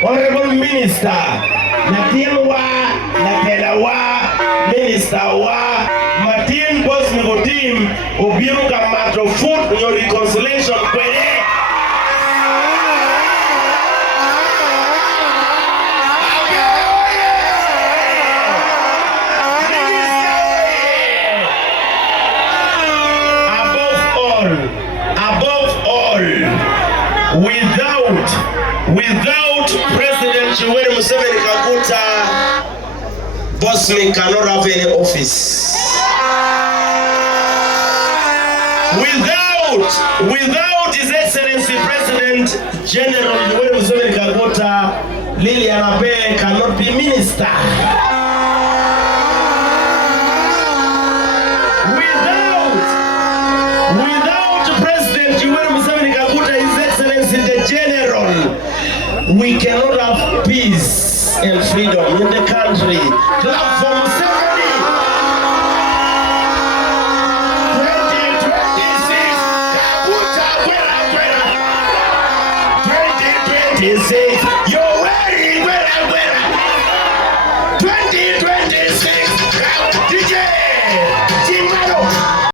Honorable Minister, Natien wa, Natela wa, Minister wa, Martin Boss Migotim, Obiuka Matro Food, your reconciliation, kwele. Without President Yoweri Museveni Kaguta, Bosman cannot have any office. Without His Excellency President General Yoweri Museveni Kaguta, Lilian Abe cannot be minister. Without President Yoweri Museveni Kaguta, His Excellency the General, we cannot have peace and freedom in the country. Clap for Museveni! tese